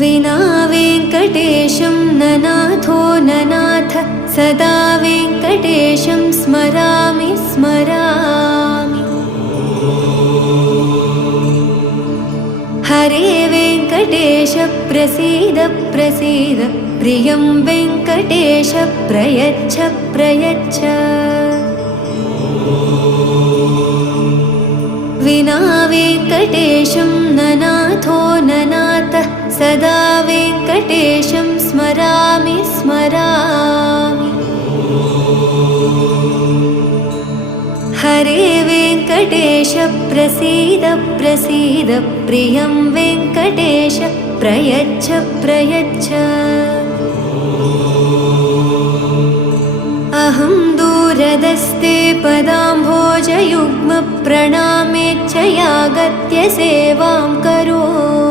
विना वेङ्कटेशं ननाथो ननाथ सदा वेङ्कटेशं स्मरामि स्मरामि। हरे वेङ्कटेश प्रसीद प्रसीद प्रियं वेङ्कटेश प्रयच्छ प्रयच्छ। विना वेङ्कटेशं ननाथो ननाथ सदा वेङ्कटेशं स्मरामि स्मरामि। हरे वेङ्कटेश प्रसीद प्रसीद प्रियं वेङ्कटेश प्रयच्छ प्रयच्छ। अहं दूरदस्ते पदाम्भोजयुग्म प्रणामेच्छयागत्य सेवां करोमि।